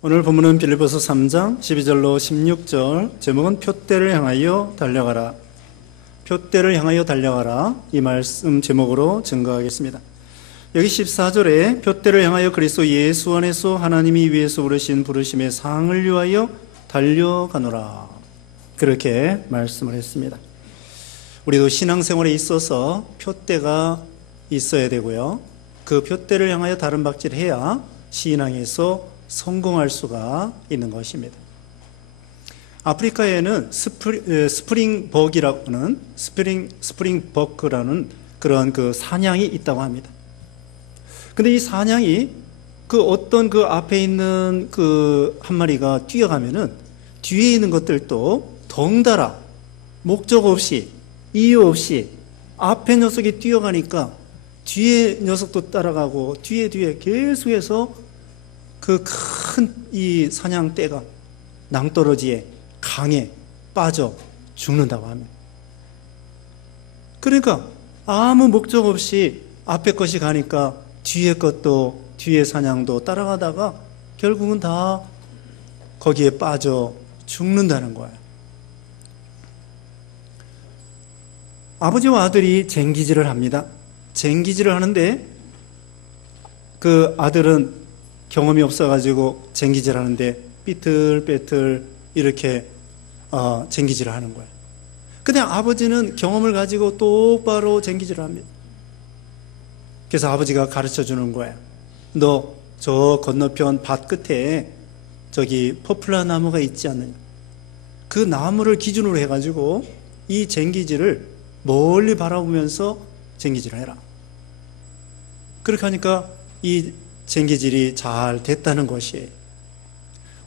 오늘 본문은 빌립보서 3장 12절로 16절, 제목은 표대를 향하여 달려가라. 표대를 향하여 달려가라. 이 말씀 제목으로 증거하겠습니다. 여기 14절에 표대를 향하여 그리스도 예수 안에서 하나님이 위에서 부르신 부르심의 상을 위하여 달려가노라. 그렇게 말씀을 했습니다. 우리도 신앙생활에 있어서 표대가 있어야 되고요. 그 표대를 향하여 다른 박질을 해야 신앙에서 성공할 수가 있는 것입니다. 아프리카에는 스프링버그라는 그런 그 사냥이 있다고 합니다. 근데 이 사냥이 그 어떤 그 앞에 있는 그 한 마리가 뛰어가면은 뒤에 있는 것들도 덩달아 목적 없이 이유 없이 앞에 녀석이 뛰어가니까 뒤에 녀석도 따라가고 뒤에 계속해서 그 큰 이 사냥대가 낭떠러지에 강에 빠져 죽는다고 합니다. 그러니까 아무 목적 없이 앞에 것이 가니까 뒤에 것도 뒤에 사냥도 따라가다가 결국은 다 거기에 빠져 죽는다는 거예요. 아버지와 아들이 쟁기질을 합니다. 쟁기질을 하는데 그 아들은 경험이 없어가지고 쟁기질 하는데 삐뚤빼뚤 이렇게 쟁기질을 하는 거예요. 근데 아버지는 경험을 가지고 똑바로 쟁기질을 합니다. 그래서 아버지가 가르쳐 주는 거예요. 너 저 건너편 밭 끝에 저기 포플라 나무가 있지 않느냐. 그 나무를 기준으로 해가지고 이 쟁기질을 멀리 바라보면서 쟁기질을 해라. 그렇게 하니까 이 쟁기질이 잘 됐다는 것이에요.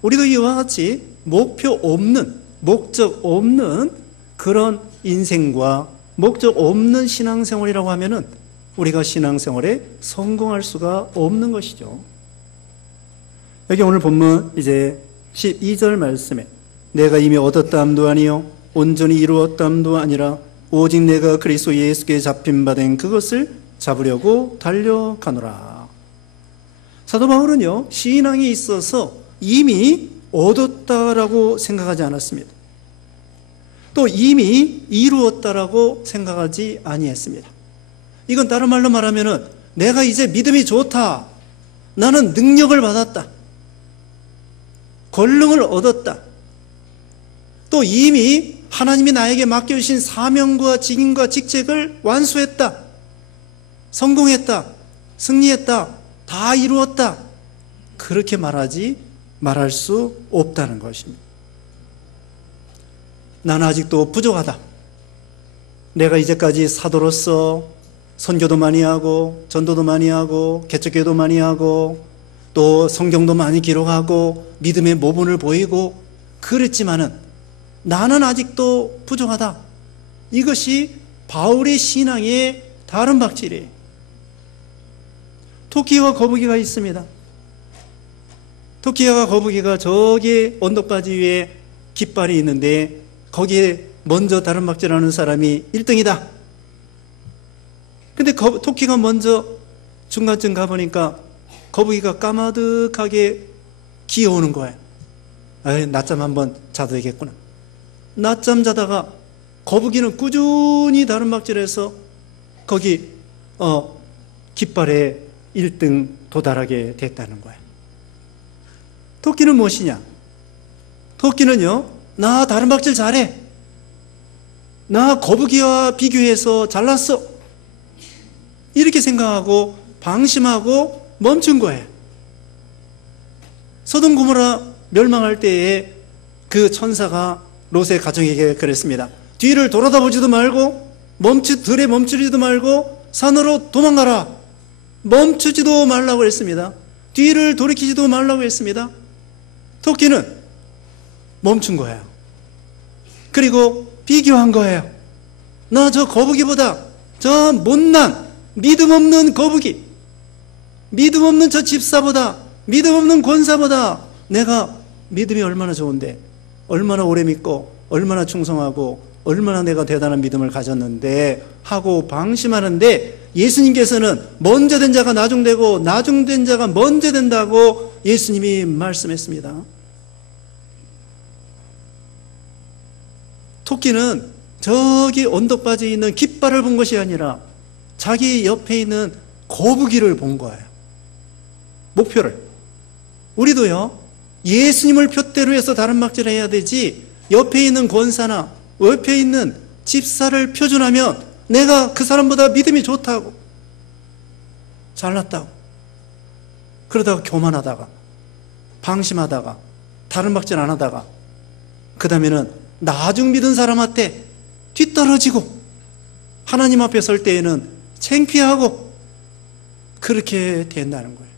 우리도 이와 같이 목표 없는, 목적 없는 그런 인생과 목적 없는 신앙생활이라고 하면은 우리가 신앙생활에 성공할 수가 없는 것이죠. 여기 오늘 본문 이제 12절 말씀에 내가 이미 얻었다함도 아니요 온전히 이루었다함도 아니라 오직 내가 그리스도 예수께 잡힌 바 된 그것을 잡으려고 달려가노라. 사도 바울은요, 신앙에 있어서 이미 얻었다라고 생각하지 않았습니다. 또 이미 이루었다라고 생각하지 아니했습니다. 이건 다른 말로 말하면은 내가 이제 믿음이 좋다. 나는 능력을 받았다. 권능을 얻었다. 또 이미 하나님이 나에게 맡겨주신 사명과 직임과 직책을 완수했다. 성공했다. 승리했다. 다 이루었다. 그렇게 말할 수 없다는 것입니다. 나는 아직도 부족하다. 내가 이제까지 사도로서 선교도 많이 하고 전도도 많이 하고 개척교회도 많이 하고 또 성경도 많이 기록하고 믿음의 모본을 보이고 그랬지만은 나는 아직도 부족하다. 이것이 바울의 신앙의 다른 박질이에요. 토끼와 거북이가 있습니다. 토끼와 거북이가 저기 언덕바지 위에 깃발이 있는데 거기에 먼저 다른 박질하는 사람이 1등이다. 근데 토끼가 먼저 중간쯤 가보니까 거북이가 까마득하게 기어오는 거예요. 낮잠 한번 자도 되겠구나. 낮잠 자다가 거북이는 꾸준히 다른 박질해서 거기 깃발에 1등 도달하게 됐다는 거예요. 토끼는 무엇이냐? 토끼는요, 나 다른 박질 잘해. 나 거북이와 비교해서 잘났어. 이렇게 생각하고 방심하고 멈춘 거예요. 소돔 고모라 멸망할 때에 그 천사가 롯의 가정에게 그랬습니다. 뒤를 돌아다보지도 말고 들에 멈추지도 말고 산으로 도망가라. 멈추지도 말라고 했습니다. 뒤를 돌이키지도 말라고 했습니다. 토끼는 멈춘 거예요. 그리고 비교한 거예요. 나 저 거북이보다 저 못난 믿음 없는 거북이, 믿음 없는 저 집사보다, 믿음 없는 권사보다 내가 믿음이 얼마나 좋은데, 얼마나 오래 믿고 얼마나 충성하고 얼마나 내가 대단한 믿음을 가졌는데 하고 방심하는데 예수님께서는 먼저 된 자가 나중되고 나중된 자가 먼저 된다고 예수님이 말씀했습니다. 토끼는 저기 언덕바지에 있는 깃발을 본 것이 아니라 자기 옆에 있는 거북이를 본 거예요. 목표를. 우리도요, 예수님을 표대로 해서 다른 막지를 해야 되지, 옆에 있는 권사나 옆에 있는 집사를 표준하면 내가 그 사람보다 믿음이 좋다고, 잘났다고, 그러다가 교만하다가, 방심하다가, 다른 막질 안 하다가, 그 다음에는 나중 믿은 사람한테 뒤떨어지고 하나님 앞에 설 때에는 창피하고 그렇게 된다는 거예요.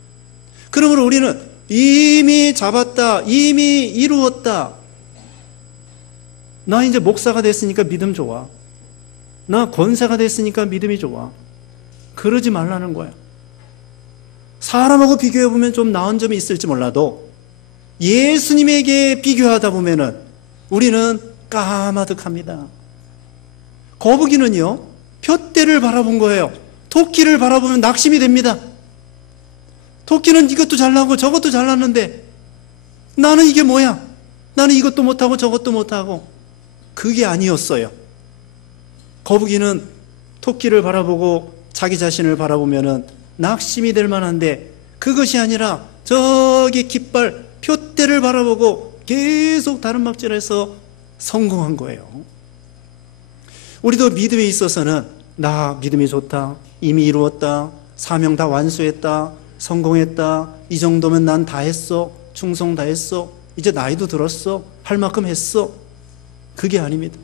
그러므로 우리는 이미 잡았다, 이미 이루었다. 나 이제 목사가 됐으니까 믿음 좋아. 나 권사가 됐으니까 믿음이 좋아. 그러지 말라는 거야. 사람하고 비교해보면 좀 나은 점이 있을지 몰라도 예수님에게 비교하다 보면은 우리는 까마득합니다. 거북이는요, 푯대를 바라본 거예요. 토끼를 바라보면 낙심이 됩니다. 토끼는 이것도 잘나고 저것도 잘났는데 나는 이게 뭐야? 나는 이것도 못하고 저것도 못하고. 그게 아니었어요. 거북이는 토끼를 바라보고 자기 자신을 바라보면은 낙심이 될 만한데 그것이 아니라 저기 깃발 푯대를 바라보고 계속 다른 막질해서 성공한 거예요. 우리도 믿음에 있어서는 나 믿음이 좋다, 이미 이루었다, 사명 다 완수했다, 성공했다, 이 정도면 난 다 했어, 충성 다 했어, 이제 나이도 들었어, 할 만큼 했어. 그게 아닙니다.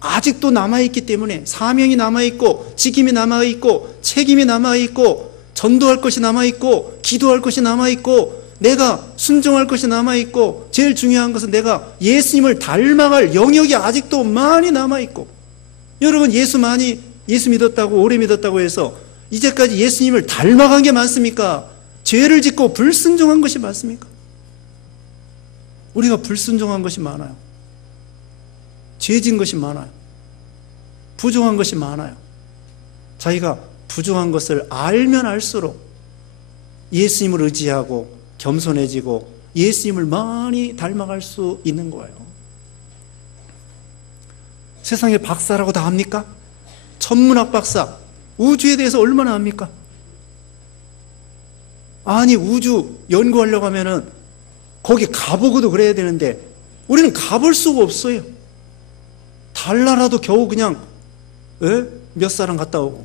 아직도 남아있기 때문에 사명이 남아있고 직임이 남아있고 책임이 남아있고 전도할 것이 남아있고 기도할 것이 남아있고 내가 순종할 것이 남아있고 제일 중요한 것은 내가 예수님을 닮아갈 영역이 아직도 많이 남아있고. 여러분, 예수 믿었다고 오래 믿었다고 해서 이제까지 예수님을 닮아간 게 많습니까? 죄를 짓고 불순종한 것이 많습니까? 우리가 불순종한 것이 많아요. 죄진 것이 많아요. 부족한 것이 많아요. 자기가 부족한 것을 알면 알수록 예수님을 의지하고 겸손해지고 예수님을 많이 닮아갈 수 있는 거예요. 세상에 박사라고 다 합니까? 천문학 박사, 우주에 대해서 얼마나 압니까? 아니, 우주 연구하려고 하면은 거기 가보고도 그래야 되는데 우리는 가볼 수가 없어요. 달나라도 겨우 그냥 몇 사람 갔다 오고,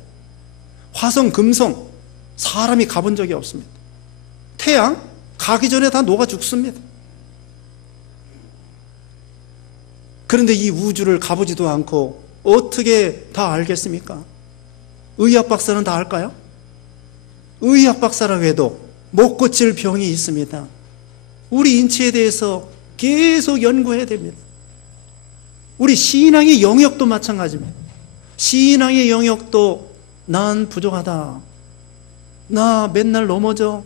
화성, 금성 사람이 가본 적이 없습니다. 태양 가기 전에 다 녹아 죽습니다. 그런데 이 우주를 가보지도 않고 어떻게 다 알겠습니까? 의학 박사는 다 알까요? 의학 박사라고 해도 못 고칠 병이 있습니다. 우리 인체에 대해서 계속 연구해야 됩니다. 우리 신앙의 영역도 마찬가지입니다. 신앙의 영역도 난 부족하다. 나 맨날 넘어져.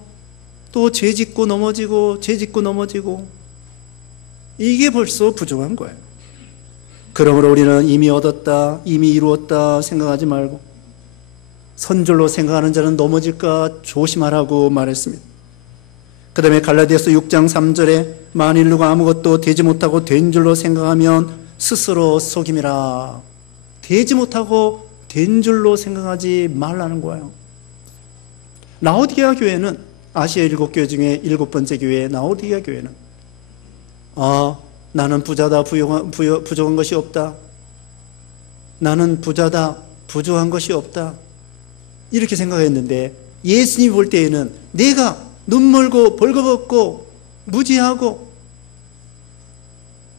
또 죄 짓고 넘어지고 죄 짓고 넘어지고. 이게 벌써 부족한 거예요. 그러므로 우리는 이미 얻었다, 이미 이루었다 생각하지 말고 선줄로 생각하는 자는 넘어질까 조심하라고 말했습니다. 그 다음에 갈라디아서 6장 3절에 만일 누가 아무것도 되지 못하고 된 줄로 생각하면 스스로 속임이라. 되지 못하고 된 줄로 생각하지 말라는 거예요. 라오디게아 교회는 아시아 7교회 중에 7번째 교회 라오디게아 교회는 나는 부자다, 부족한 것이 없다. 나는 부자다, 부족한 것이 없다. 이렇게 생각했는데 예수님이 볼 때에는 내가 눈 멀고 벌거벗고 무지하고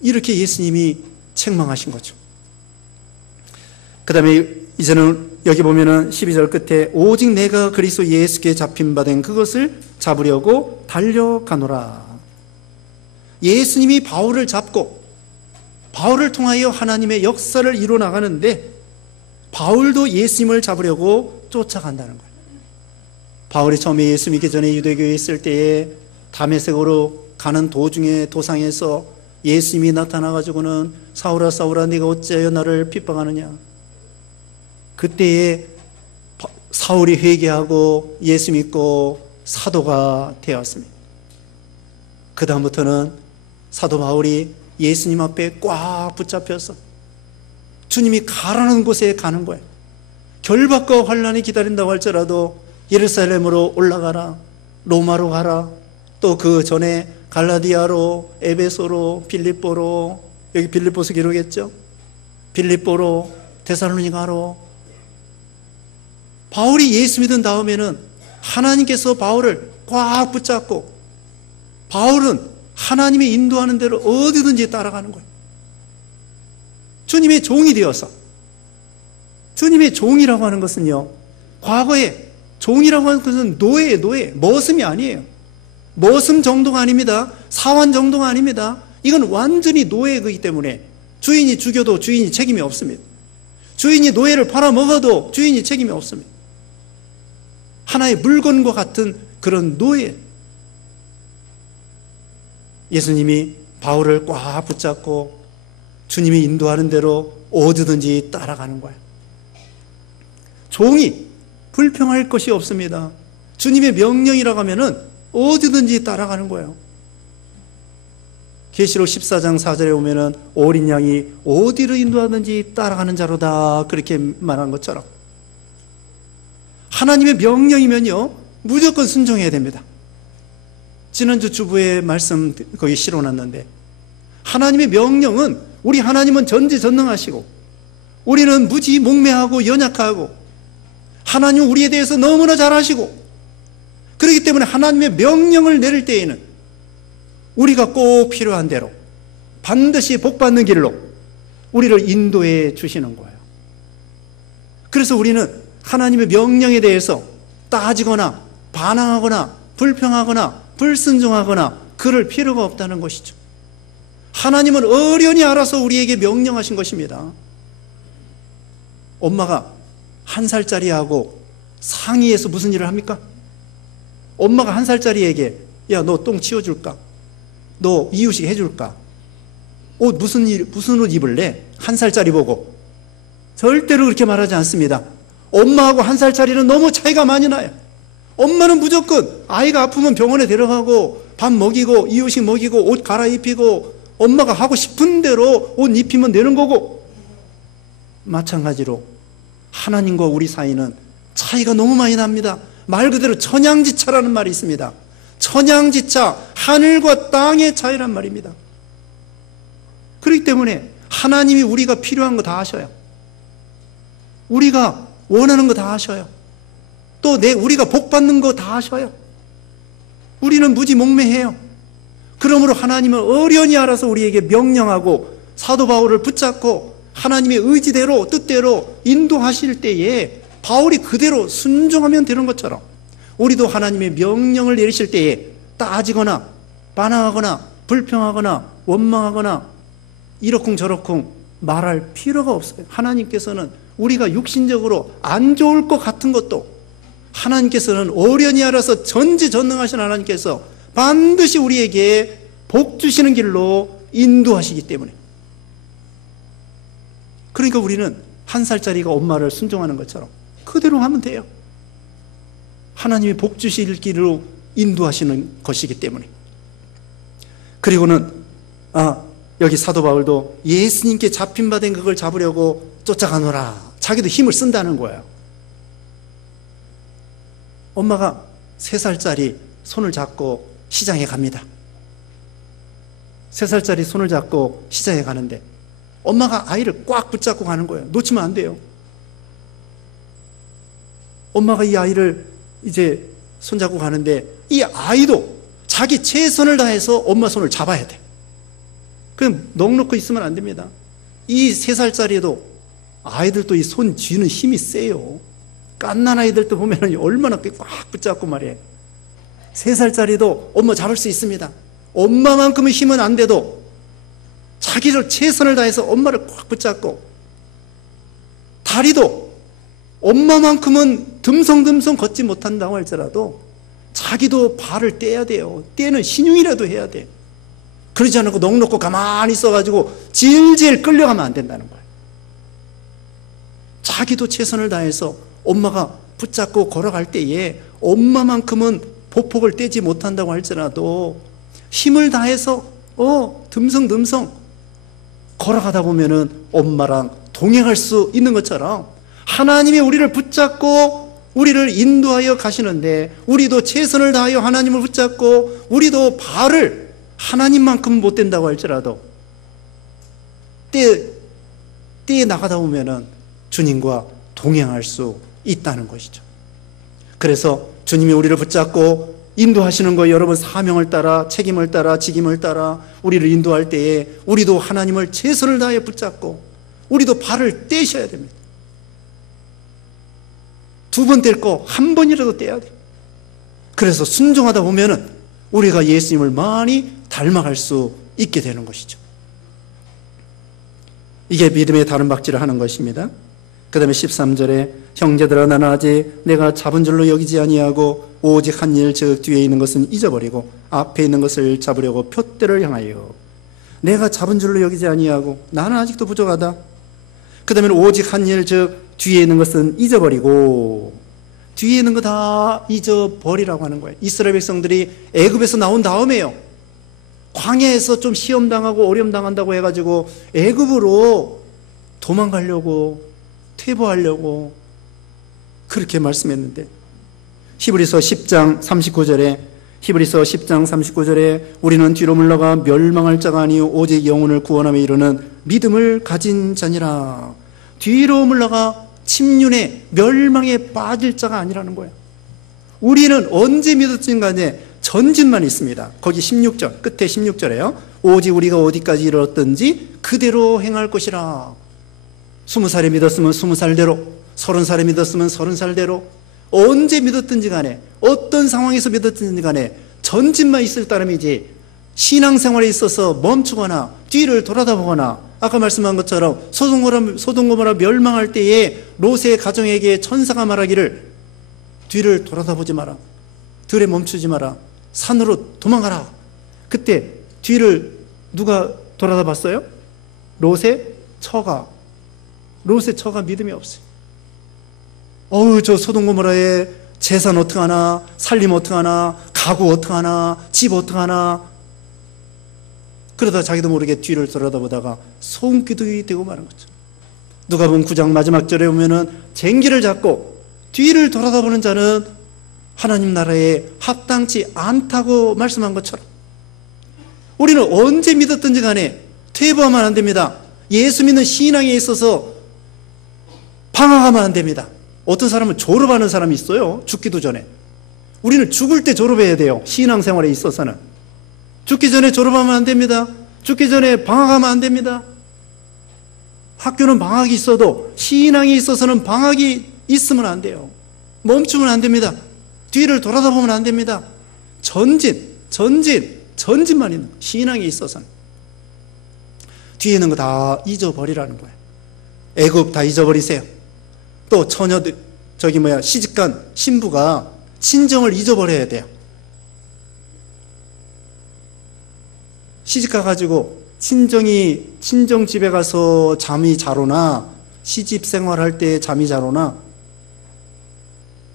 이렇게 예수님이 책망하신 거죠. 그 다음에 이제는 여기 보면은 12절 끝에 오직 내가 그리스도 예수께 잡힌 바 된 그것을 잡으려고 달려가노라. 예수님이 바울을 잡고 바울을 통하여 하나님의 역사를 이루어나가는데 바울도 예수님을 잡으려고 쫓아간다는 거예요. 바울이 처음에 예수 믿기 전에 유대교회에 있을 때에 다메섹으로 가는 도중에 도상에서 예수님이 나타나가지고는 사울아 사울아 네가 어찌하여 나를 핍박하느냐. 그때에 사울이 회개하고 예수 믿고 사도가 되었습니다. 그 다음부터는 사도 바울이 예수님 앞에 꽉 붙잡혀서 주님이 가라는 곳에 가는 거예요. 결박과 환란이 기다린다고 할지라도 예루살렘으로 올라가라, 로마로 가라, 또 그 전에 갈라디아로, 에베소로, 빌립보로, 여기 빌립보서 기록했죠. 빌립보로, 데살로니가로. 바울이 예수 믿은 다음에는 하나님께서 바울을 꽉 붙잡고 바울은 하나님이 인도하는 대로 어디든지 따라가는 거예요. 주님의 종이 되어서. 주님의 종이라고 하는 것은요, 과거에 종이라고 하는 것은 노예예요. 노예. 머슴이 아니에요. 머슴 정도가 아닙니다. 사환 정도가 아닙니다. 이건 완전히 노예이기 때문에 주인이 죽여도 주인이 책임이 없습니다. 주인이 노예를 팔아먹어도 주인이 책임이 없습니다. 하나의 물건과 같은 그런 노예. 예수님이 바울을 꽉 붙잡고 주님이 인도하는 대로 어디든지 따라가는 거예요. 종이 불평할 것이 없습니다. 주님의 명령이라고 하면은 어디든지 따라가는 거예요. 계시록 14장 4절에 보면은 어린 양이 어디로 인도하든지 따라가는 자로다, 그렇게 말한 것처럼 하나님의 명령이면요 무조건 순종해야 됩니다. 지난주 주부의 말씀 거기 실어놨는데, 하나님의 명령은, 우리 하나님은 전지전능하시고 우리는 무지몽매하고 연약하고 하나님은 우리에 대해서 너무나 잘 아시고, 그렇기 때문에 하나님의 명령을 내릴 때에는 우리가 꼭 필요한 대로 반드시 복받는 길로 우리를 인도해 주시는 거예요. 그래서 우리는 하나님의 명령에 대해서 따지거나 반항하거나 불평하거나 불순종하거나 그럴 필요가 없다는 것이죠. 하나님은 어련히 알아서 우리에게 명령하신 것입니다. 엄마가 1살짜리하고 상의해서 무슨 일을 합니까? 엄마가 1살짜리에게 야, 너 똥 치워줄까? 너 이유식 해줄까? 무슨 옷 입을래? 1살짜리 보고. 절대로 그렇게 말하지 않습니다. 엄마하고 1살짜리는 너무 차이가 많이 나요. 엄마는 무조건 아이가 아프면 병원에 데려가고 밥 먹이고 이유식 먹이고 옷 갈아입히고 엄마가 하고 싶은 대로 옷 입히면 되는 거고, 마찬가지로 하나님과 우리 사이는 차이가 너무 많이 납니다. 말 그대로 천양지차라는 말이 있습니다. 천양지차, 하늘과 땅의 차이란 말입니다. 그렇기 때문에 하나님이 우리가 필요한 거 다 하셔요. 우리가 원하는 거 다 하셔요. 또 우리가 복받는 거 다 하셔요. 우리는 무지몽매해요. 그러므로 하나님은 어련히 알아서 우리에게 명령하고 사도 바울을 붙잡고 하나님의 의지대로 뜻대로 인도하실 때에 바울이 그대로 순종하면 되는 것처럼 우리도 하나님의 명령을 내리실 때에 따지거나 반항하거나 불평하거나 원망하거나 이러쿵저러쿵 말할 필요가 없어요. 하나님께서는 우리가 육신적으로 안 좋을 것 같은 것도 하나님께서는 어련히 알아서 전지전능하신 하나님께서 반드시 우리에게 복 주시는 길로 인도하시기 때문에, 그러니까 우리는 1살짜리가 엄마를 순종하는 것처럼 그대로 하면 돼요. 하나님이 복 주실 길로 인도하시는 것이기 때문에. 그리고는 여기 사도 바울도 예수님께 잡힌 바 된 그걸 잡으려고 쫓아가노라, 자기도 힘을 쓴다는 거예요. 엄마가 3살짜리 손을 잡고 시장에 갑니다. 3살짜리 손을 잡고 시장에 가는데 엄마가 아이를 꽉 붙잡고 가는 거예요. 놓치면 안 돼요. 엄마가 이 아이를 이제 손잡고 가는데 이 아이도 자기 최선을 다해서 엄마 손을 잡아야 돼. 그럼 넋놓고 있으면 안 됩니다. 이 3살짜리도 아이들도 이 손 쥐는 힘이 세요. 갓난 아이들도 보면 얼마나 꽉 붙잡고 말이에요. 3살짜리도 엄마 잡을 수 있습니다. 엄마만큼의 힘은 안 돼도 자기를 최선을 다해서 엄마를 꽉 붙잡고, 다리도 엄마만큼은 듬성듬성 걷지 못한다고 할지라도 자기도 발을 떼야 돼요. 떼는 신용이라도 해야 돼. 그러지 않고 넋놓고 가만히 있어가지고 질질 끌려가면 안 된다는 거예요. 자기도 최선을 다해서 엄마가 붙잡고 걸어갈 때에 엄마만큼은 보폭을 떼지 못한다고 할지라도 힘을 다해서 듬성듬성 걸어가다 보면은 엄마랑 동행할 수 있는 것처럼 하나님이 우리를 붙잡고 우리를 인도하여 가시는데, 우리도 최선을 다하여 하나님을 붙잡고 우리도 발을 하나님만큼 못 된다고 할지라도 때에 나가다 보면은 주님과 동행할 수 있다는 것이죠. 그래서 주님이 우리를 붙잡고 인도하시는 거, 여러분, 사명을 따라, 책임을 따라, 직임을 따라 우리를 인도할 때에 우리도 하나님을 최선을 다해 붙잡고 우리도 발을 떼셔야 됩니다. 2번 뗄 거 1번이라도 떼야 돼요. 그래서 순종하다 보면은 우리가 예수님을 많이 닮아갈 수 있게 되는 것이죠. 이게 믿음의 다름박질을 하는 것입니다. 그 다음에 13절에 형제들아, 나는 아직 내가 잡은 줄로 여기지 아니하고 오직 한 일, 즉 뒤에 있는 것은 잊어버리고 앞에 있는 것을 잡으려고 표대를 향하여. 내가 잡은 줄로 여기지 아니하고, 나는 아직도 부족하다. 그 다음에 오직 한 일, 즉 뒤에 있는 것은 잊어버리고. 뒤에 있는 거 다 잊어버리라고 하는 거예요. 이스라엘 백성들이 애굽에서 나온 다음에요, 광야에서 좀 시험당하고 어려움당한다고 해가지고 애굽으로 도망가려고, 퇴보하려고 그렇게 말씀했는데, 히브리서 10장 39절에 우리는 뒤로 물러가 멸망할 자가 아니요 오직 영혼을 구원함에 이르는 믿음을 가진 자니라. 뒤로 물러가 침륜에 멸망에 빠질 자가 아니라는 거예요. 우리는 언제 믿었든 간에 전진만 있습니다. 거기 16절, 끝에 16절에요. 오직 우리가 어디까지 이르렀든지 그대로 행할 것이라. 20살에 믿었으면 20살대로, 30살에 믿었으면 30살대로, 언제 믿었든지 간에, 어떤 상황에서 믿었든지 간에 전진만 있을 따름이지, 신앙생활에 있어서 멈추거나 뒤를 돌아다보거나, 아까 말씀한 것처럼 소돔고모라 멸망할 때에 롯의 가정에게 천사가 말하기를 뒤를 돌아다보지 마라, 들에 멈추지 마라, 산으로 도망가라. 그때 뒤를 누가 돌아다봤어요? 롯의 처가 믿음이 없어요. 저 소돔고모라의 재산 어떡하나, 살림 어떡하나, 가구 어떡하나, 집 어떡하나. 그러다 자기도 모르게 뒤를 돌아다보다가 손기둥이 되고 마는 거죠. 누가복음 9장 마지막 절에 보면은 쟁기를 잡고 뒤를 돌아다보는 자는 하나님 나라에 합당치 않다고 말씀한 것처럼, 우리는 언제 믿었든지 간에 퇴보하면 안 됩니다. 예수 믿는 신앙에 있어서 방황하면 안 됩니다. 어떤 사람은 졸업하는 사람이 있어요. 죽기도 전에. 우리는 죽을 때 졸업해야 돼요. 신앙생활에 있어서는. 죽기 전에 졸업하면 안 됩니다. 죽기 전에 방학하면 안 됩니다. 학교는 방학이 있어도 신앙이 있어서는 방학이 있으면 안 돼요. 멈추면 안 됩니다. 뒤를 돌아다보면 안 됩니다. 전진만 있는, 신앙에 있어서는. 뒤에 있는 거 다 잊어버리라는 거예요. 애굽 다 잊어버리세요. 또 처녀들, 시집간 신부가 친정을 잊어버려야 돼요. 시집가가지고 친정 집에 가서 잠이 잘 오나, 시집 생활할 때 잠이 잘 오나,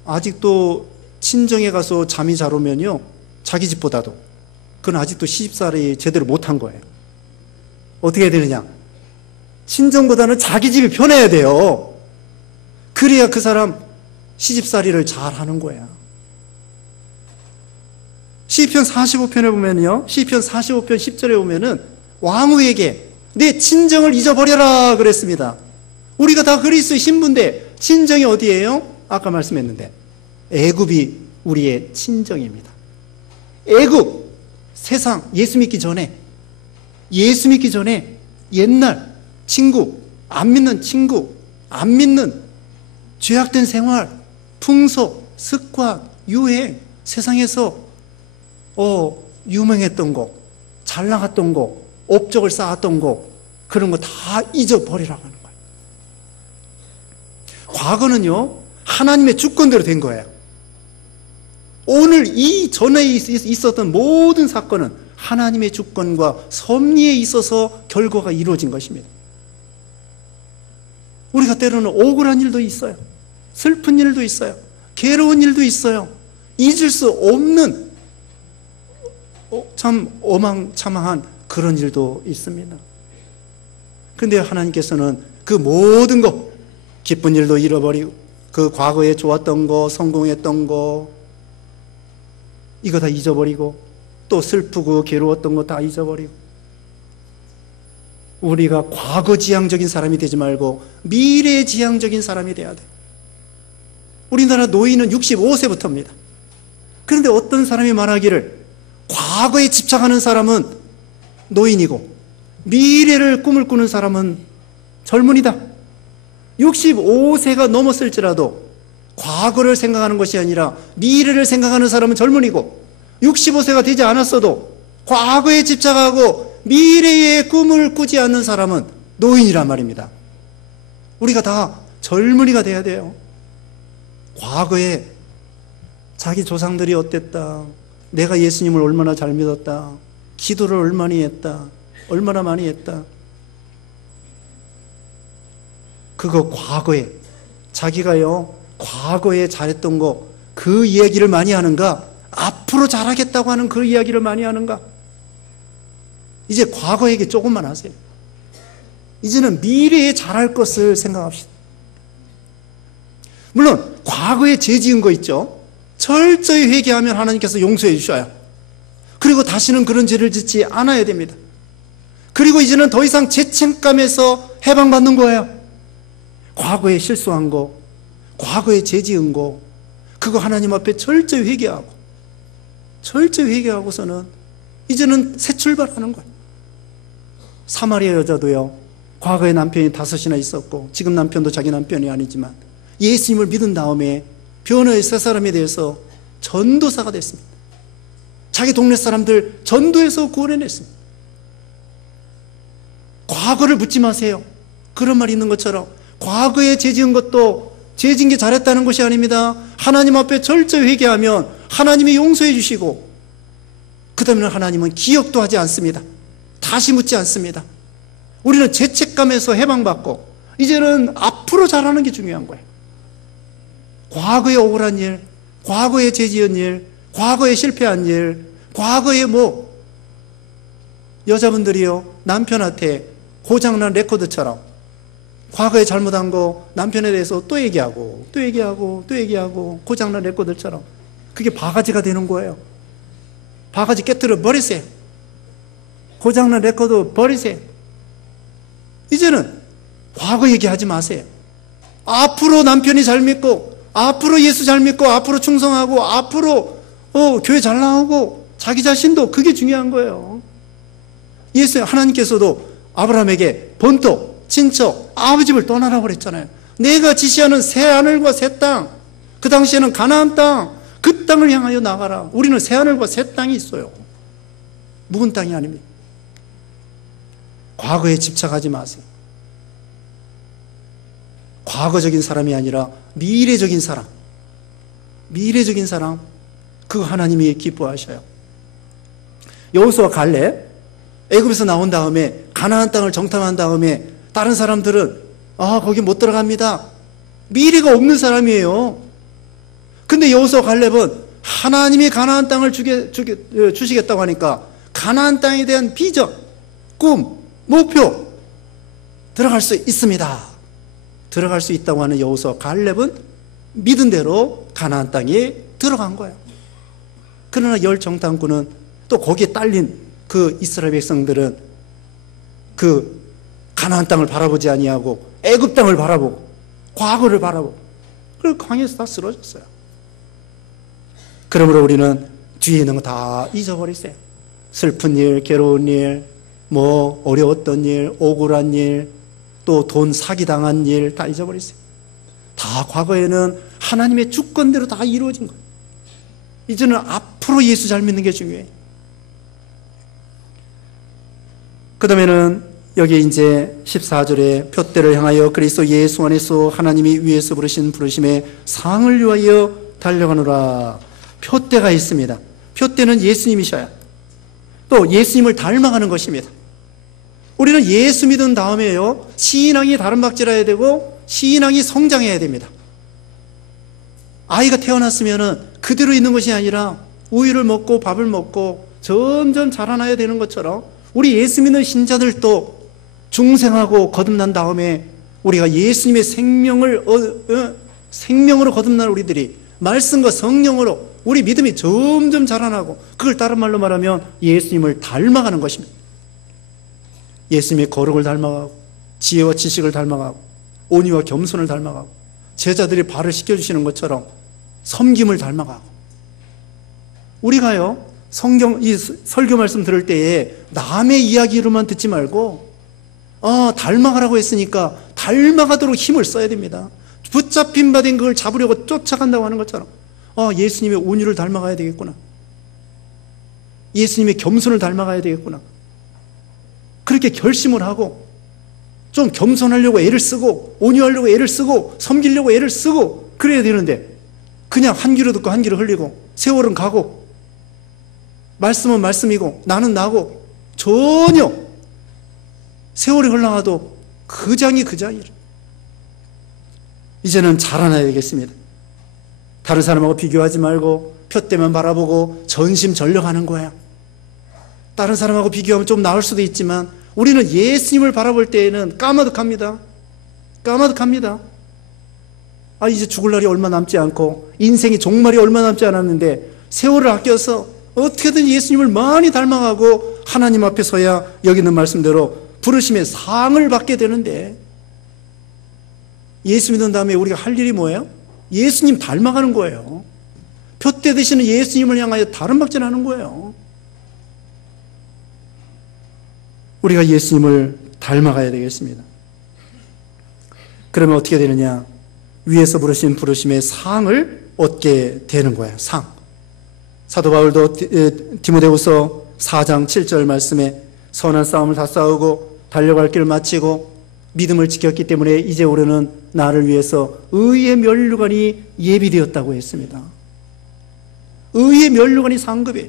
아직도 친정에 가서 잠이 잘 오면요, 자기 집보다도, 그건 아직도 시집살이 제대로 못한 거예요. 어떻게 해야 되느냐? 친정보다는 자기 집이 편해야 돼요. 그래야 그 사람 시집살이를 잘 하는 거야. 시편 45편에 보면요, 시편 45편 10절에 보면은 왕후에게 내 친정을 잊어버려라 그랬습니다. 우리가 다 그리스도의 신부인데 친정이 어디예요? 아까 말씀했는데 애굽이 우리의 친정입니다. 애굽, 세상, 예수 믿기 전에 옛날 친구, 안 믿는 친구, 안 믿는 죄악된 생활, 풍속, 습관, 유행, 세상에서 유명했던 거, 잘 나갔던 거, 업적을 쌓았던 거, 그런 거 다 잊어버리라고 하는 거예요. 과거는요, 하나님의 주권대로 된 거예요. 오늘 이 전에 있었던 모든 사건은 하나님의 주권과 섭리에 있어서 결과가 이루어진 것입니다. 우리가 때로는 억울한 일도 있어요. 슬픈 일도 있어요. 괴로운 일도 있어요. 잊을 수 없는 참 어망차망한 그런 일도 있습니다. 그런데 하나님께서는 그 모든 것, 기쁜 일도 잃어버리고 그 과거에 좋았던 거, 성공했던 거 이거 다 잊어버리고 또 슬프고 괴로웠던 거 다 잊어버리고 우리가 과거지향적인 사람이 되지 말고 미래지향적인 사람이 돼야 돼. 우리나라 노인은 65세부터입니다. 그런데 어떤 사람이 말하기를 과거에 집착하는 사람은 노인이고 미래를 꿈을 꾸는 사람은 젊은이다. 65세가 넘었을지라도 과거를 생각하는 것이 아니라 미래를 생각하는 사람은 젊은이고 65세가 되지 않았어도 과거에 집착하고 미래의 꿈을 꾸지 않는 사람은 노인이란 말입니다. 우리가 다 젊은이가 돼야 돼요. 과거에 자기 조상들이 어땠다, 내가 예수님을 얼마나 잘 믿었다, 기도를 얼마나 많이 했다, 그거 과거에 자기가요 과거에 잘했던 거 그 이야기를 많이 하는가, 앞으로 잘하겠다고 하는 그 이야기를 많이 하는가? 이제 과거 얘기 조금만 하세요. 이제는 미래에 잘할 것을 생각합시다. 물론 과거에 죄 지은 거 있죠. 철저히 회개하면 하나님께서 용서해 주셔요. 그리고 다시는 그런 죄를 짓지 않아야 됩니다. 그리고 이제는 더 이상 죄책감에서 해방받는 거예요. 과거에 실수한 거, 과거에 죄 지은 거, 그거 하나님 앞에 철저히 회개하고서는 이제는 새 출발하는 거예요. 사마리아 여자도요, 과거에 남편이 5이나 있었고 지금 남편도 자기 남편이 아니지만 예수님을 믿은 다음에 변호의 세 사람에 대해서 전도사가 됐습니다. 자기 동네 사람들 전도해서 구원해냈습니다. 과거를 묻지 마세요. 그런 말이 있는 것처럼 과거에 죄 지은 것도 죄 지은 게 잘했다는 것이 아닙니다. 하나님 앞에 철저히 회개하면 하나님이 용서해 주시고 그 다음에는 하나님은 기억도 하지 않습니다. 다시 묻지 않습니다. 우리는 죄책감에서 해방받고 이제는 앞으로 잘하는 게 중요한 거예요. 과거에 억울한 일, 과거에 죄 지은 일, 과거에 실패한 일, 과거에 여자분들이요 남편한테 고장난 레코드처럼 과거에 잘못한 거 남편에 대해서 또 얘기하고 고장난 레코드처럼 그게 바가지가 되는 거예요. 바가지 깨트려 버리세요. 고장난 레코드 버리세요. 이제는 과거 얘기하지 마세요. 앞으로 남편이 잘 믿고 앞으로 예수 잘 믿고 앞으로 충성하고 앞으로 교회 잘 나오고 자기 자신도 그게 중요한 거예요. 하나님께서도 아브라함에게 본토, 친척, 아버지 집을 떠나라고 그랬잖아요. 내가 지시하는 새 하늘과 새 땅, 그 당시에는 가나안 땅, 그 땅을 향하여 나가라. 우리는 새 하늘과 새 땅이 있어요. 묵은 땅이 아닙니다. 과거에 집착하지 마세요. 과거적인 사람이 아니라 미래적인 사람, 그거 하나님이 기뻐하셔요. 여호수아 갈렙 애굽에서 나온 다음에 가나안 땅을 정탐한 다음에 다른 사람들은 거기 못 들어갑니다. 미래가 없는 사람이에요. 근데 여호수아 갈렙은 하나님이 가나안 땅을 주시겠다고 하니까 가나안 땅에 대한 비전, 꿈, 목표 들어갈 수 있습니다. 들어갈 수 있다고 하는 여호수아 갈렙은 믿은 대로 가나안 땅에 들어간 거예요. 그러나 열 정탐꾼은 또 거기에 딸린 그 이스라엘 백성들은 그 가나안 땅을 바라보지 아니하고 애굽 땅을 바라보고 과거를 바라보고 그리고 광야에서 다 쓰러졌어요. 그러므로 우리는 뒤에 있는 거 다 잊어버리세요. 슬픈 일, 괴로운 일, 어려웠던 일, 억울한 일, 또 돈 사기당한 일 다 잊어버리세요. 다 과거에는 하나님의 주권대로 다 이루어진 거예요. 이제는 앞으로 예수 잘 믿는 게 중요해요. 그 다음에는 여기 이제 14절에 표대를 향하여 그리스도 예수 안에서 하나님이 위에서 부르신 부르심에 상을 위하여 달려가노라. 표대가 있습니다. 표대는 예수님이셔야 또 예수님을 닮아가는 것입니다. 우리는 예수 믿은 다음에요 신앙이 다름박질해야 되고 신앙이 성장해야 됩니다. 아이가 태어났으면 그대로 있는 것이 아니라 우유를 먹고 밥을 먹고 점점 자라나야 되는 것처럼 우리 예수 믿는 신자들도 중생하고 거듭난 다음에 우리가 예수님의 생명으로 거듭난 우리들이 말씀과 성령으로 우리 믿음이 점점 자라나고, 그걸 다른 말로 말하면 예수님을 닮아가는 것입니다. 예수님의 거룩을 닮아가고, 지혜와 지식을 닮아가고, 온유와 겸손을 닮아가고, 제자들이 발을 씻겨주시는 것처럼 섬김을 닮아가고, 우리가요 이 설교 말씀 들을 때에 남의 이야기로만 듣지 말고, 닮아가라고 했으니까 닮아가도록 힘을 써야 됩니다. 붙잡힌 바 된 그걸 잡으려고 쫓아간다고 하는 것처럼, 예수님의 온유를 닮아가야 되겠구나, 예수님의 겸손을 닮아가야 되겠구나, 그렇게 결심을 하고 좀 겸손하려고 애를 쓰고 온유하려고 애를 쓰고 섬기려고 애를 쓰고 그래야 되는데, 그냥 한 귀로 듣고 한 귀로 흘리고, 세월은 가고 말씀은 말씀이고 나는 나고, 전혀 세월이 흘러가도 그 장이 그 장이라. 이제는 자라나야 되겠습니다. 다른 사람하고 비교하지 말고 푯대만 바라보고 전심전력하는 거야. 다른 사람하고 비교하면 좀 나을 수도 있지만 우리는 예수님을 바라볼 때에는 까마득합니다. 까마득합니다. 이제 죽을 날이 얼마 남지 않고 인생이 종말이 얼마 남지 않았는데 세월을 아껴서 어떻게든 예수님을 많이 닮아가고 하나님 앞에 서야 여기 있는 말씀대로 부르심의 상을 받게 되는데, 예수 믿은 다음에 우리가 할 일이 뭐예요? 예수님 닮아가는 거예요. 푯대 되시는 예수님을 향하여 다른 박질하는 거예요. 우리가 예수님을 닮아가야 되겠습니다. 그러면 어떻게 되느냐? 위에서 부르신 부르심의 상을 얻게 되는 거예요. 상. 사도 바울도 디모데후서 4장 7절 말씀에 선한 싸움을 다 싸우고 달려갈 길을 마치고 믿음을 지켰기 때문에 이제 우리는 나를 위해서 의의 면류관이 예비되었다고 했습니다. 의의 면류관이 상급이에요.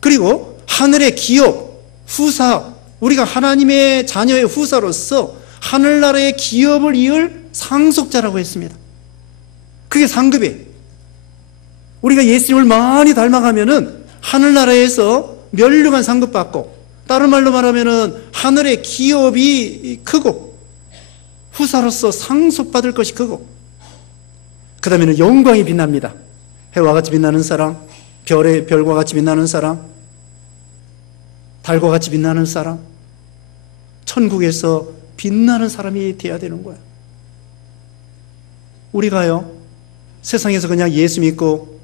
그리고 하늘의 기업, 후사, 우리가 하나님의 자녀의 후사로서 하늘나라의 기업을 이을 상속자라고 했습니다. 그게 상급이에요. 우리가 예수님을 많이 닮아가면은 하늘나라에서 면류관 상급받고, 다른 말로 말하면은 하늘의 기업이 크고 후사로서 상속받을 것이 크고, 그 다음에는 영광이 빛납니다. 해와 같이 빛나는 사람, 별과 같이 빛나는 사람, 달과 같이 빛나는 사람, 천국에서 빛나는 사람이 되어야 되는 거예요. 우리가요 세상에서 그냥 예수 믿고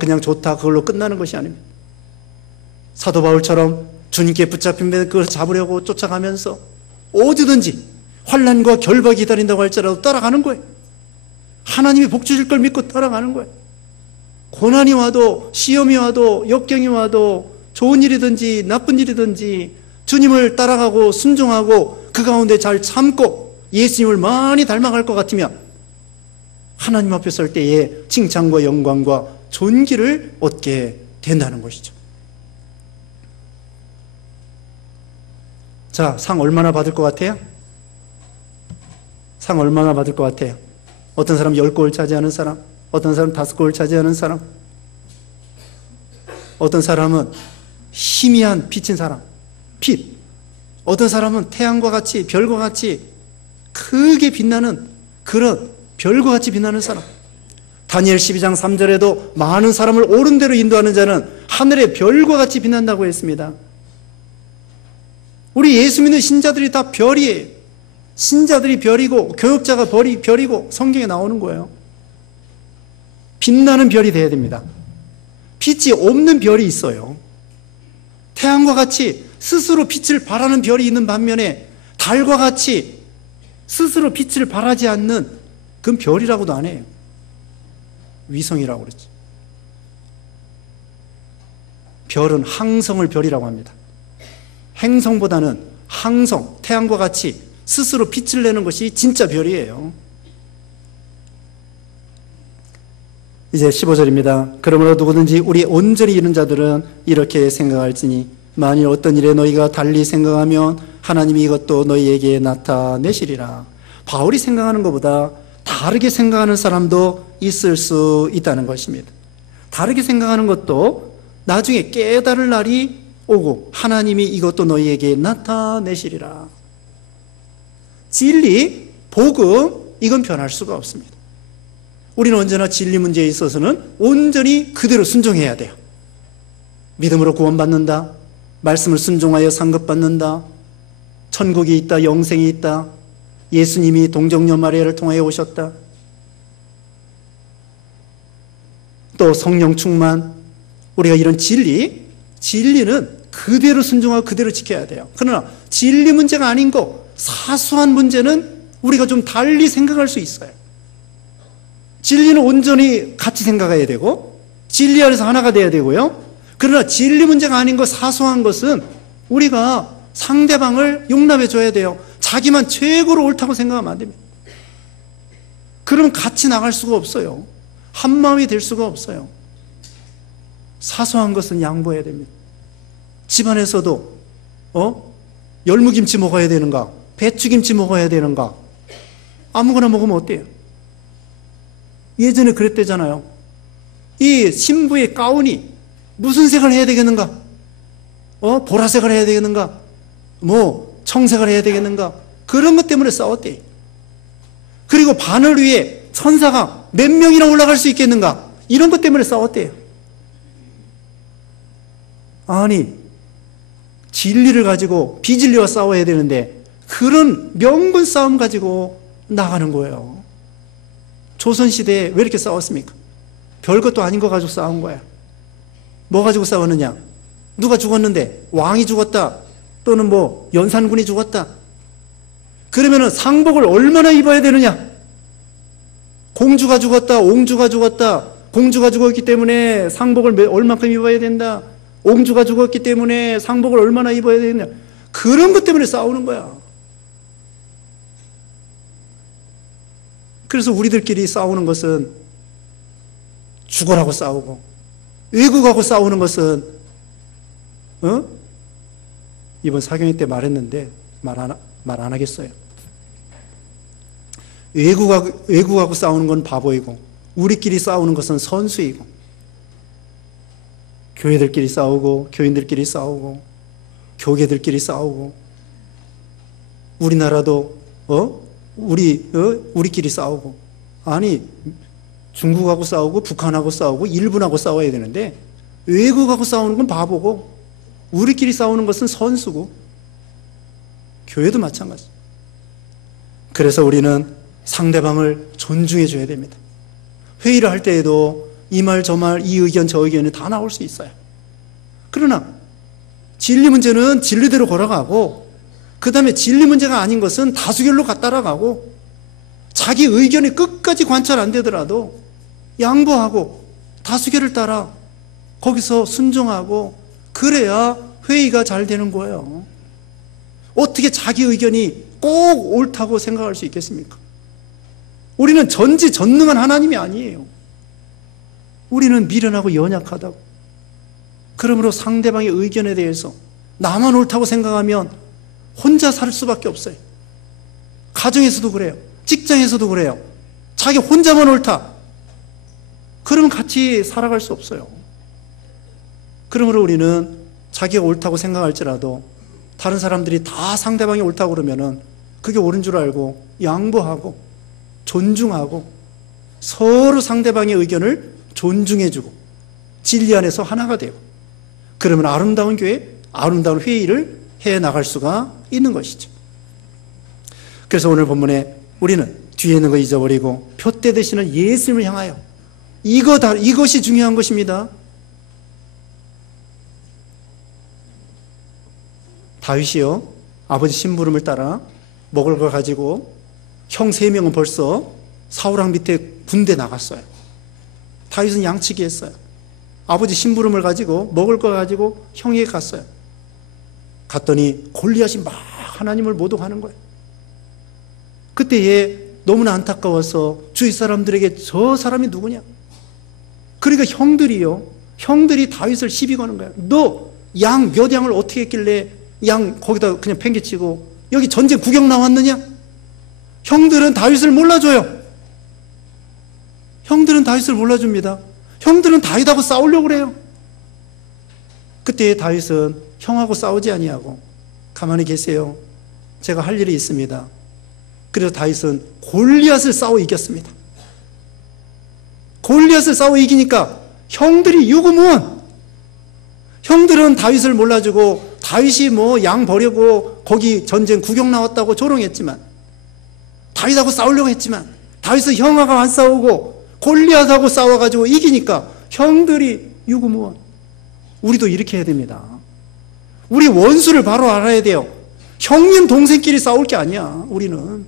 그냥 좋다 그걸로 끝나는 것이 아닙니다. 사도 바울처럼 주님께 붙잡힌 그걸 잡으려고 쫓아가면서 어디든지 환난과 결박이 기다린다고 할지라도 따라가는 거예요. 하나님이 복 주실 걸 믿고 따라가는 거예요. 고난이 와도, 시험이 와도, 역경이 와도, 좋은 일이든지 나쁜 일이든지 주님을 따라가고 순종하고 그 가운데 잘 참고 예수님을 많이 닮아갈 것 같으면 하나님 앞에 설 때에 칭찬과 영광과 존귀를 얻게 된다는 것이죠. 자, 상 얼마나 받을 것 같아요? 상 얼마나 받을 것 같아요? 어떤 사람 10골 차지하는 사람, 어떤 사람 5골 차지하는 사람, 어떤 사람은 희미한 빛인 사람, 빛. 어떤 사람은 태양과 같이, 별과 같이 크게 빛나는 그런 별과 같이 빛나는 사람. 다니엘 12장 3절에도 많은 사람을 옳은 대로 인도하는 자는 하늘의 별과 같이 빛난다고 했습니다. 우리 예수 믿는 신자들이 다 별이에요. 신자들이 별이고 교역자가 별이고 성경에 나오는 거예요. 빛나는 별이 돼야 됩니다. 빛이 없는 별이 있어요. 태양과 같이 스스로 빛을 발하는 별이 있는 반면에 달과 같이 스스로 빛을 발하지 않는 그건 별이라고도 안 해요. 위성이라고 그러지. 별은 항성을 별이라고 합니다. 행성보다는 항성, 태양과 같이 스스로 빛을 내는 것이 진짜 별이에요. 이제 15절입니다. 그러므로 누구든지 우리 온전히 이른 자들은 이렇게 생각할지니 만일 어떤 일에 너희가 달리 생각하면 하나님이 이것도 너희에게 나타내시리라. 바울이 생각하는 것보다 다르게 생각하는 사람도 있을 수 있다는 것입니다. 다르게 생각하는 것도 나중에 깨달을 날이 오고 하나님이 이것도 너희에게 나타내시리라. 진리, 복음, 이건 변할 수가 없습니다. 우리는 언제나 진리 문제에 있어서는 온전히 그대로 순종해야 돼요. 믿음으로 구원받는다, 말씀을 순종하여 상급받는다, 천국이 있다, 영생이 있다, 예수님이 동정녀 마리아를 통하여 오셨다, 또 성령 충만, 우리가 이런 진리는 그대로 순종하고 그대로 지켜야 돼요. 그러나 진리 문제가 아닌 거, 사소한 문제는 우리가 좀 달리 생각할 수 있어요. 진리는 온전히 같이 생각해야 되고 진리 안에서 하나가 돼야 되고요. 그러나 진리 문제가 아닌 거, 사소한 것은 우리가 상대방을 용납해 줘야 돼요. 자기만 최고로 옳다고 생각하면 안 됩니다. 그러면 같이 나갈 수가 없어요. 한 마음이 될 수가 없어요. 사소한 것은 양보해야 됩니다. 집안에서도 열무김치 먹어야 되는가, 배추김치 먹어야 되는가, 아무거나 먹으면 어때요? 예전에 그랬대잖아요. 이 신부의 가운이 무슨 색을 해야 되겠는가? 보라색을 해야 되겠는가? 청색을 해야 되겠는가? 그런 것 때문에 싸웠대요. 그리고 바늘 위에 천사가 몇 명이나 올라갈 수 있겠는가? 이런 것 때문에 싸웠대요. 아니, 진리를 가지고 비진리와 싸워야 되는데 그런 명분 싸움 가지고 나가는 거예요. 조선시대에 왜 이렇게 싸웠습니까? 별것도 아닌 거 가지고 싸운 거야. 뭐 가지고 싸웠느냐? 누가 죽었는데 왕이 죽었다, 또는 연산군이 죽었다. 그러면은 상복을 얼마나 입어야 되느냐? 공주가 죽었다, 옹주가 죽었다. 공주가 죽었기 때문에 상복을 얼마큼 입어야 된다. 옹주가 죽었기 때문에 상복을 얼마나 입어야 되느냐. 그런 것 때문에 싸우는 거야. 그래서 우리들끼리 싸우는 것은 죽어라고 싸우고, 외국하고 싸우는 것은 이번 사경회 때 말했는데 말 안 하겠어요. 외국하고 싸우는 건 바보이고, 우리끼리 싸우는 것은 선수이고, 교회들끼리 싸우고, 교인들끼리 싸우고, 교계들끼리 싸우고, 우리나라도 우리끼리 싸우고, 아니 중국하고 싸우고 북한하고 싸우고 일본하고 싸워야 되는데 외국하고 싸우는 건 바보고, 우리끼리 싸우는 것은 선수고, 교회도 마찬가지. 그래서 우리는 상대방을 존중해 줘야 됩니다. 회의를 할 때에도 이 말 저 말, 이 의견 저 의견이 다 나올 수 있어요. 그러나 진리 문제는 진리대로 걸어가고, 그 다음에 진리 문제가 아닌 것은 다수결로 따라가고, 자기 의견이 끝까지 관찰 안 되더라도 양보하고 다수결을 따라 거기서 순종하고, 그래야 회의가 잘 되는 거예요. 어떻게 자기 의견이 꼭 옳다고 생각할 수 있겠습니까? 우리는 전지전능한 하나님이 아니에요. 우리는 미련하고 연약하다고. 그러므로 상대방의 의견에 대해서 나만 옳다고 생각하면 혼자 살 수밖에 없어요. 가정에서도 그래요. 직장에서도 그래요. 자기 혼자만 옳다. 그러면 같이 살아갈 수 없어요. 그러므로 우리는 자기가 옳다고 생각할지라도 다른 사람들이 다 상대방이 옳다고 그러면은 그게 옳은 줄 알고 양보하고 존중하고 서로 상대방의 의견을 존중해주고 진리 안에서 하나가 되고, 그러면 아름다운 교회, 아름다운 회의를 해 나갈 수가 있는 것이죠. 그래서 오늘 본문에 우리는 뒤에 있는 거 잊어버리고 표대 되시는 예수님을 향하여, 이것이 중요한 것입니다. 다윗이요, 아버지 심부름을 따라 먹을 걸 가지고 형 3명은 벌써 사울왕 밑에 군대 나갔어요. 다윗은 양치기 했어요. 아버지 심부름을 가지고 먹을 걸 가지고 형에게 갔어요. 갔더니 골리앗이 막 하나님을 모독하는 거예요. 그때에 너무나 안타까워서 주위 사람들에게 저 사람이 누구냐? 그러니까 형들이 다윗을 시비 거는 거야. 너 양 몇 양을 어떻게 했길래 양 거기다 그냥 팽개치고 여기 전쟁 구경 나왔느냐? 형들은 다윗을 몰라줘요. 형들은 다윗을 몰라줍니다. 형들은 다윗하고 싸우려고 그래요. 그때 다윗은 형하고 싸우지 아니하고 가만히 계세요. 제가 할 일이 있습니다. 그래서 다윗은 골리앗을 싸워 이겼습니다. 골리앗을 싸워 이기니까 형들이 유구무원. 형들은 다윗을 몰라주고 다윗이 뭐 양 버리고 거기 전쟁 구경 나왔다고 조롱했지만, 다윗하고 싸우려고 했지만 다윗은 형하고 안 싸우고 골리앗하고 싸워가지고 이기니까 형들이 유구무원. 우리도 이렇게 해야 됩니다. 우리 원수를 바로 알아야 돼요. 형님 동생끼리 싸울 게 아니야. 우리는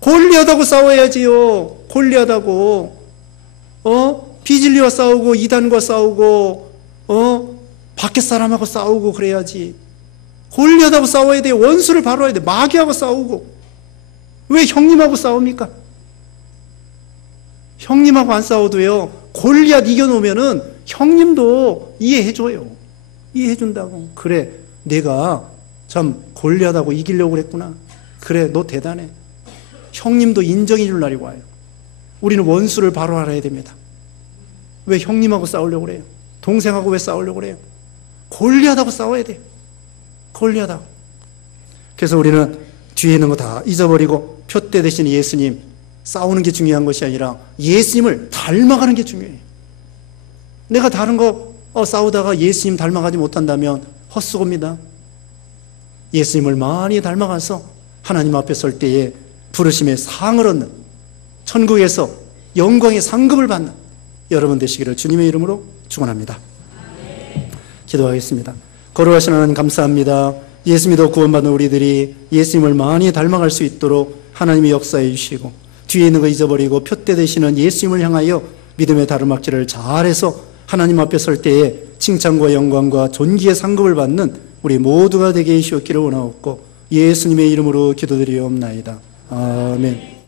골리앗하고 싸워야지요. 골리앗하고 비질리와 싸우고 이단과 싸우고 밖에 사람하고 싸우고 그래야지. 골리앗하고 싸워야 돼요. 원수를 바로 해야 돼. 마귀하고 싸우고. 왜 형님하고 싸웁니까? 형님하고 안 싸워도요, 골리앗 이겨놓으면은 형님도 이해해줘요. 이해해준다고. 그래, 내가 참 골리앗하고 이기려고 그랬구나. 그래, 너 대단해. 형님도 인정해줄 날이 와요. 우리는 원수를 바로 알아야 됩니다. 왜 형님하고 싸우려고 그래요? 동생하고 왜 싸우려고 그래요? 골리앗하고 싸워야 돼요. 골리앗하고. 그래서 우리는 뒤에 있는 거 다 잊어버리고 표대 대신 예수님 싸우는 게 중요한 것이 아니라 예수님을 닮아가는 게 중요해요. 내가 다른 거 싸우다가 예수님 닮아가지 못한다면 헛수고입니다. 예수님을 많이 닮아가서 하나님 앞에 설 때에 부르심의 상을 얻는, 천국에서 영광의 상급을 받는 여러분 되시기를 주님의 이름으로 축원합니다. 기도하겠습니다. 거룩하신 하나님 감사합니다. 예수 믿어 구원받은 우리들이 예수님을 많이 닮아갈 수 있도록 하나님이 역사해 주시고, 뒤에 있는 거 잊어버리고 표대 되시는 예수님을 향하여 믿음의 다름막질을 잘해서 하나님 앞에 설 때에 칭찬과 영광과 존귀의 상급을 받는 우리 모두가 되게 해주시기를 원하옵고 예수님의 이름으로 기도드리옵나이다. 아멘.